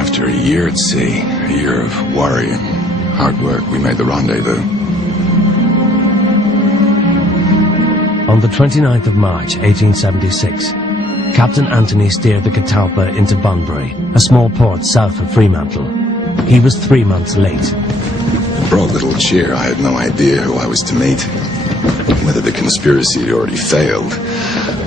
After a year at sea, a year of worry and hard work, we made the rendezvous. On the 29th of March 1876, Captain Anthony steered the catalpa into Bunbury, a small port south of Fremantle. He was 3 months late. It brought little cheer. I had no idea who I was to meet, whether the conspiracy had already failed,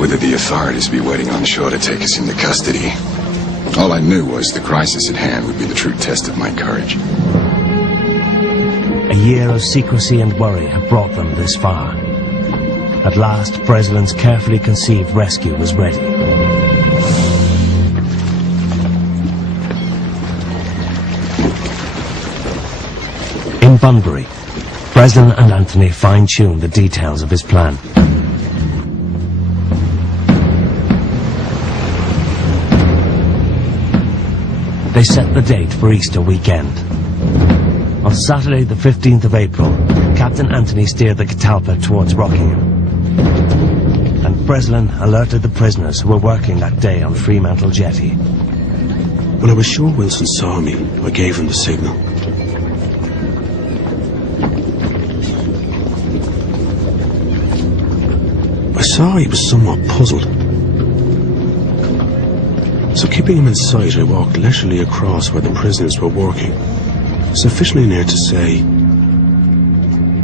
whether the authorities would be waiting on shore to take us into custody. All I knew was the crisis at hand would be the true test of my courage. A year of secrecy and worry had brought them this far. At last, Breslin's carefully conceived rescue was ready. In Bunbury, Breslin and Anthony fine-tuned the details of his plan. They set the date for Easter weekend. On Saturday the 15th of April, Captain Anthony steered the catalpa towards Rockingham, and Breslin alerted the prisoners who were working that day on Fremantle Jetty. When I was sure Wilson saw me, I gave him the signal. I saw he was somewhat puzzled. So keeping him in sight, I walked leisurely across where the prisoners were working, sufficiently near to say,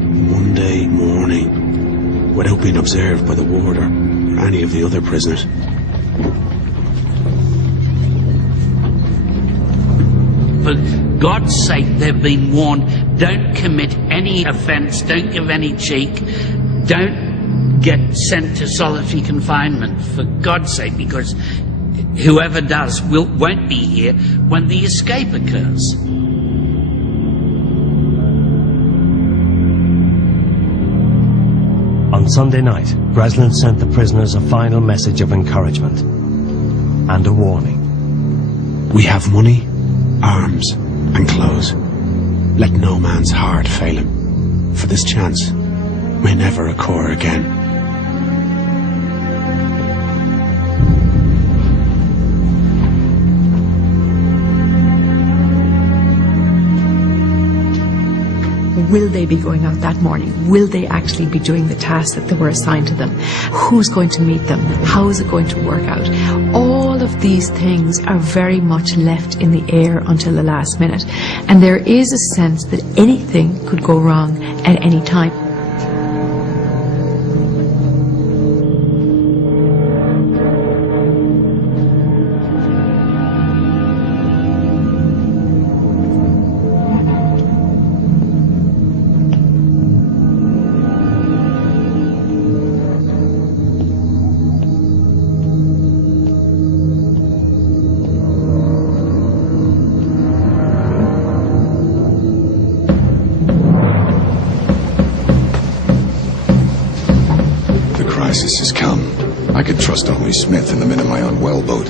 Monday morning, without being observed by the warder or any of the other prisoners. For God's sake, they've been warned. Don't commit any offence, don't give any cheek, don't get sent to solitary confinement, for God's sake, because whoever does won't be here when the escape occurs. On Sunday night, Breslin sent the prisoners a final message of encouragement and a warning. We have money, arms, and clothes. Let no man's heart fail him, for this chance may never occur again. Will they be going out that morning? Will they actually be doing the tasks that were assigned to them? Who's going to meet them? How is it going to work out? All of these things are very much left in the air until the last minute. And there is a sense that anything could go wrong at any time. The crisis has come. I could trust only Smith and the men in my own whaleboat.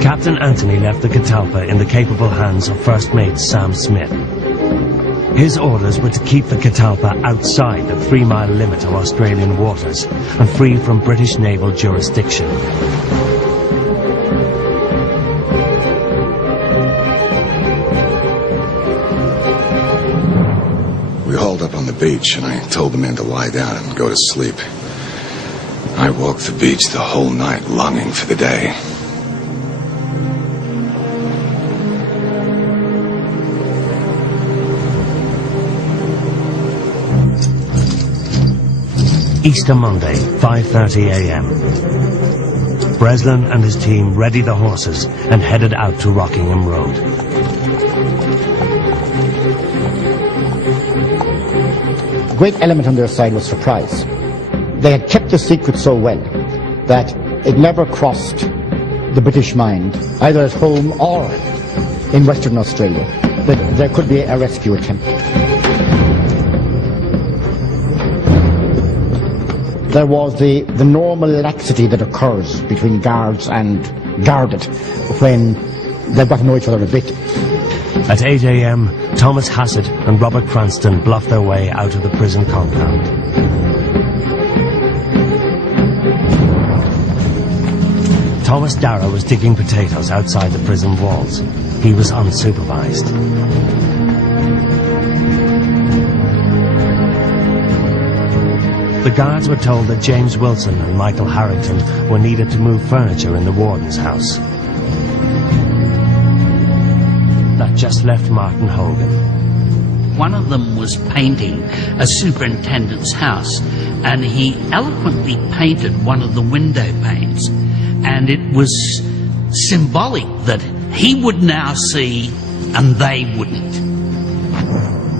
Captain Anthony left the catalpa in the capable hands of First Mate Sam Smith. His orders were to keep the catalpa outside the 3-mile limit of Australian waters and free from British naval jurisdiction. We hauled up on the beach, and I told the men to lie down and go to sleep. I walked the beach the whole night, longing for the day. Easter Monday, 5:30 a.m. Breslin and his team readied the horses and headed out to Rockingham Road. The great element on their side was surprise. They had kept the secret so well that it never crossed the British mind, either at home or in Western Australia, that there could be a rescue attempt. There was the normal laxity that occurs between guards and guarded when they've got to know each other a bit. At 8 a.m., Thomas Hassett and Robert Cranston bluffed their way out of the prison compound. Thomas Darrow was digging potatoes outside the prison walls. He was unsupervised. The guards were told that James Wilson and Michael Harrington were needed to move furniture in the warden's house. That just left Martin Hogan. One of them was painting a superintendent's house, and he eloquently painted one of the window panes, and it was symbolic that he would now see and they wouldn't.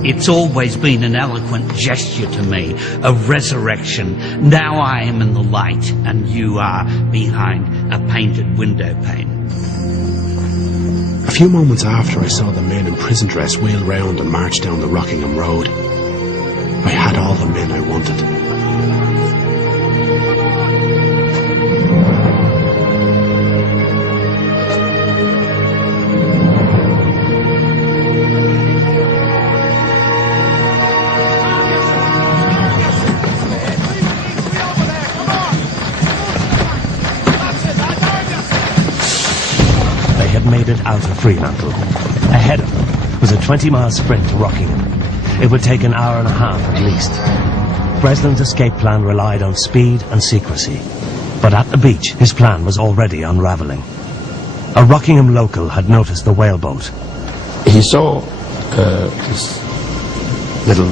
It's always been an eloquent gesture to me of resurrection. Now I am in the light and you are behind a painted window pane. A few moments after, I saw the men in prison dress wheel round and march down the Rockingham Road. I had all the men I wanted. Made it out of Fremantle. Ahead of them was a 20-mile sprint to Rockingham. It would take an hour and a half at least. Breslin's escape plan relied on speed and secrecy. But at the beach, his plan was already unravelling. A Rockingham local had noticed the whaleboat. He saw this little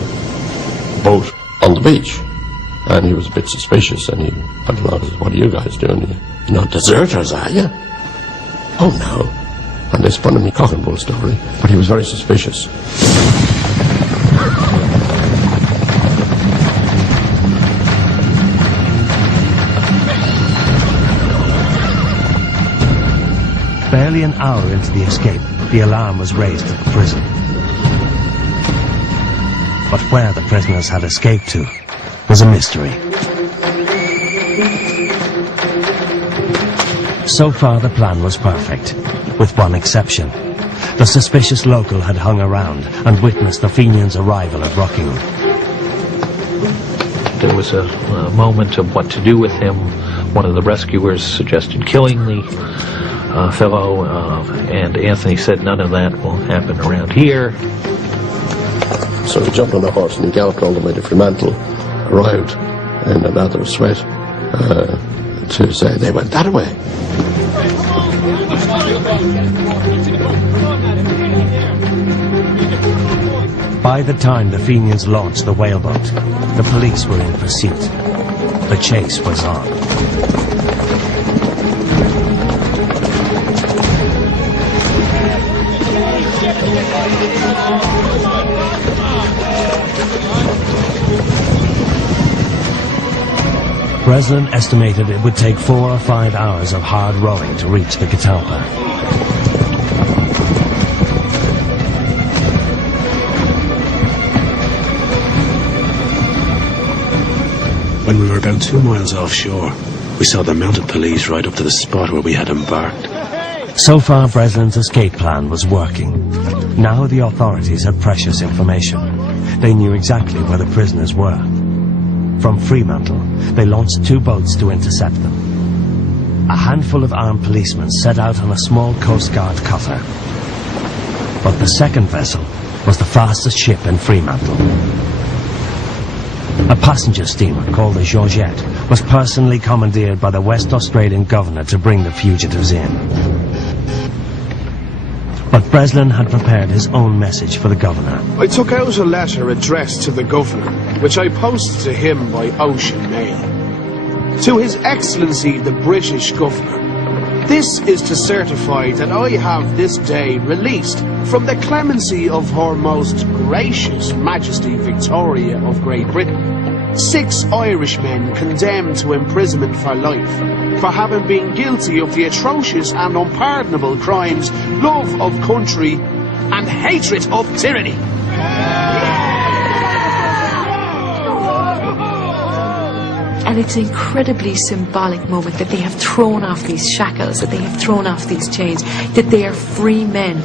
boat on the beach, and he was a bit suspicious, and he went along and said, "What are you guys doing? You're not deserters, are you?" "Oh, no." And they spun him a cock and bull story, but he was very suspicious. Barely an hour into the escape, the alarm was raised at the prison. But where the prisoners had escaped to was a mystery. So far, the plan was perfect, with one exception. The suspicious local had hung around and witnessed the Fenians' arrival at Rockingham. There was a moment of what to do with him. One of the rescuers suggested killing the fellow, and Anthony said none of that will happen around here. So he jumped on a horse and he galloped all the way to Fremantle, arrived in a lather of sweat to say they went that way. By the time the Fenians launched the whaleboat, the police were in pursuit. The chase was on. Breslin estimated it would take 4 or 5 hours of hard rowing to reach the catalpa. When we were about 2 miles offshore, we saw the mounted police right up to the spot where we had embarked. So far, Breslin's escape plan was working. Now the authorities had precious information. They knew exactly where the prisoners were. From Fremantle, they launched 2 boats to intercept them. A handful of armed policemen set out on a small Coast Guard cutter. But the second vessel was the fastest ship in Fremantle. A passenger steamer called the Georgette was personally commandeered by the West Australian governor to bring the fugitives in. But Breslin had prepared his own message for the governor. I took out a letter addressed to the governor, which I posted to him by ocean mail. To His Excellency the British Governor, this is to certify that I have this day released from the clemency of Her Most Gracious Majesty Victoria of Great Britain 6 Irishmen condemned to imprisonment for life for having been guilty of the atrocious and unpardonable crimes, love of country and hatred of tyranny. And it's an incredibly symbolic moment that they have thrown off these shackles, that they have thrown off these chains, that they are free men.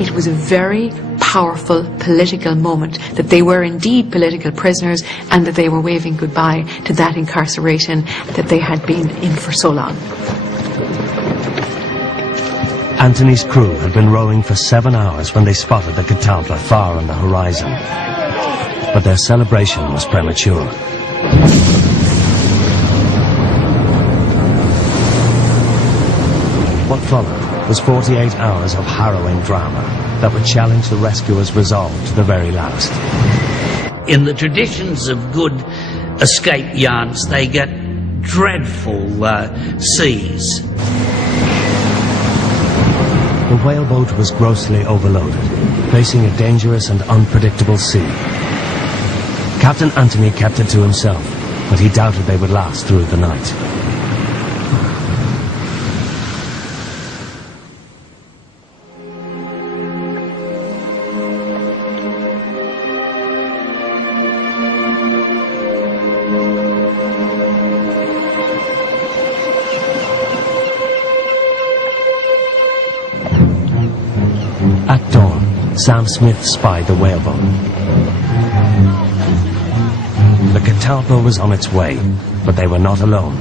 It was a very powerful political moment, that they were indeed political prisoners and that they were waving goodbye to that incarceration that they had been in for so long. Anthony's crew had been rowing for 7 hours when they spotted the catalpa far on the horizon. But their celebration was premature. What followed was 48 hours of harrowing drama that would challenge the rescuers' resolve to the very last. In the traditions of good escape yarns, they get dreadful seas. The whaleboat was grossly overloaded, facing a dangerous and unpredictable sea. Captain Anthony kept it to himself, but he doubted they would last through the night. At dawn, Sam Smith spied the whaleboat. The catalpa was on its way, but they were not alone.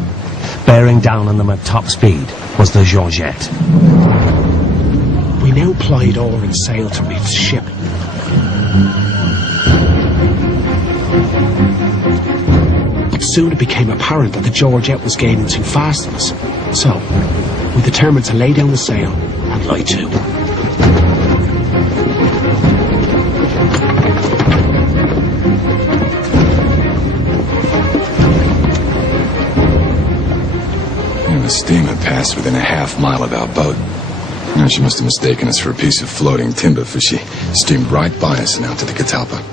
Bearing down on them at top speed was the Georgette. We now plied oar and sail to meet the ship. But soon it became apparent that the Georgette was gaining too fast on us. So, we determined to lay down the sail and lie to. The steamer passed within a half-mile of our boat. Now, she must have mistaken us for a piece of floating timber, for she steamed right by us and out to the catalpa.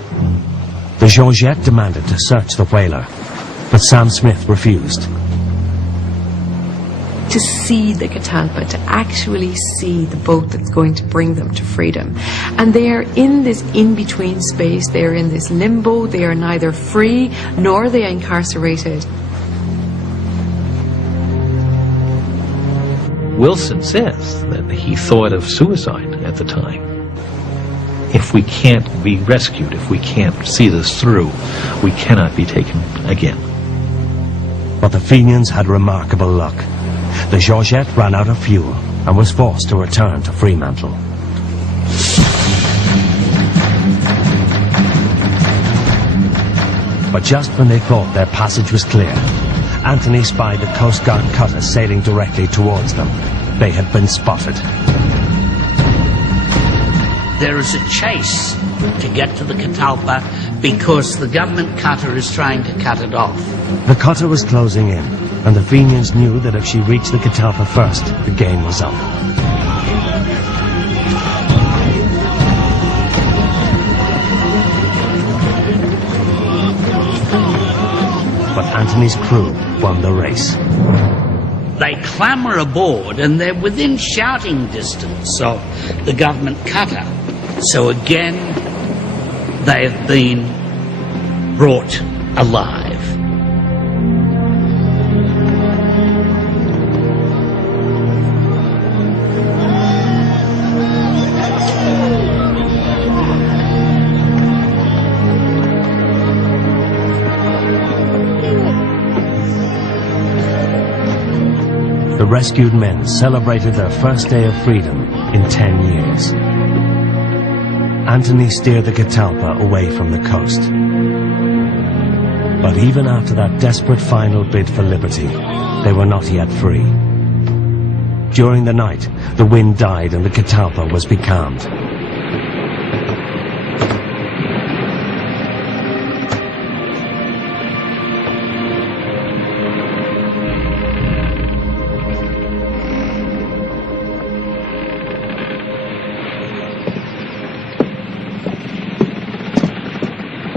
The Georgette demanded to search the whaler, but Sam Smith refused. To see the catalpa, to actually see the boat that's going to bring them to freedom. And they are in this in-between space, they are in this limbo, they are neither free nor are they incarcerated. Wilson says that he thought of suicide at the time. If we can't be rescued, if we can't see this through, we cannot be taken again. But the Fenians had remarkable luck. The Georgette ran out of fuel and was forced to return to Fremantle. But just when they thought their passage was clear, Anthony spied the Coast Guard cutter sailing directly towards them. They had been spotted. There is a chase to get to the catalpa because the government cutter is trying to cut it off. The cutter was closing in, and the Fenians knew that if she reached the catalpa first, the game was up. But Anthony's crew won the race. They clamber aboard and they're within shouting distance of the government cutter. So again, they have been brought alive. The rescued men celebrated their first day of freedom in 10 years. Anthony steered the catalpa away from the coast. But even after that desperate final bid for liberty, they were not yet free. During the night, the wind died and the catalpa was becalmed.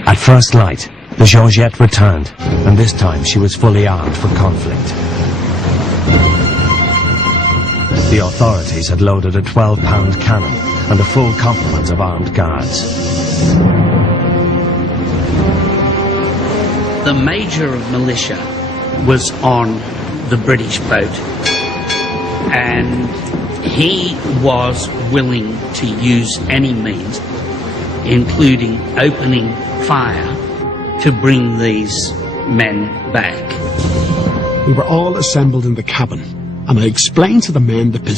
At first light, the Georgette returned, and this time she was fully armed for conflict. The authorities had loaded a 12-pound cannon and a full complement of armed guards. The major of militia was on the British boat, and he was willing to use any means including opening fire to bring these men back. We were all assembled in the cabin, and I explained to the men the position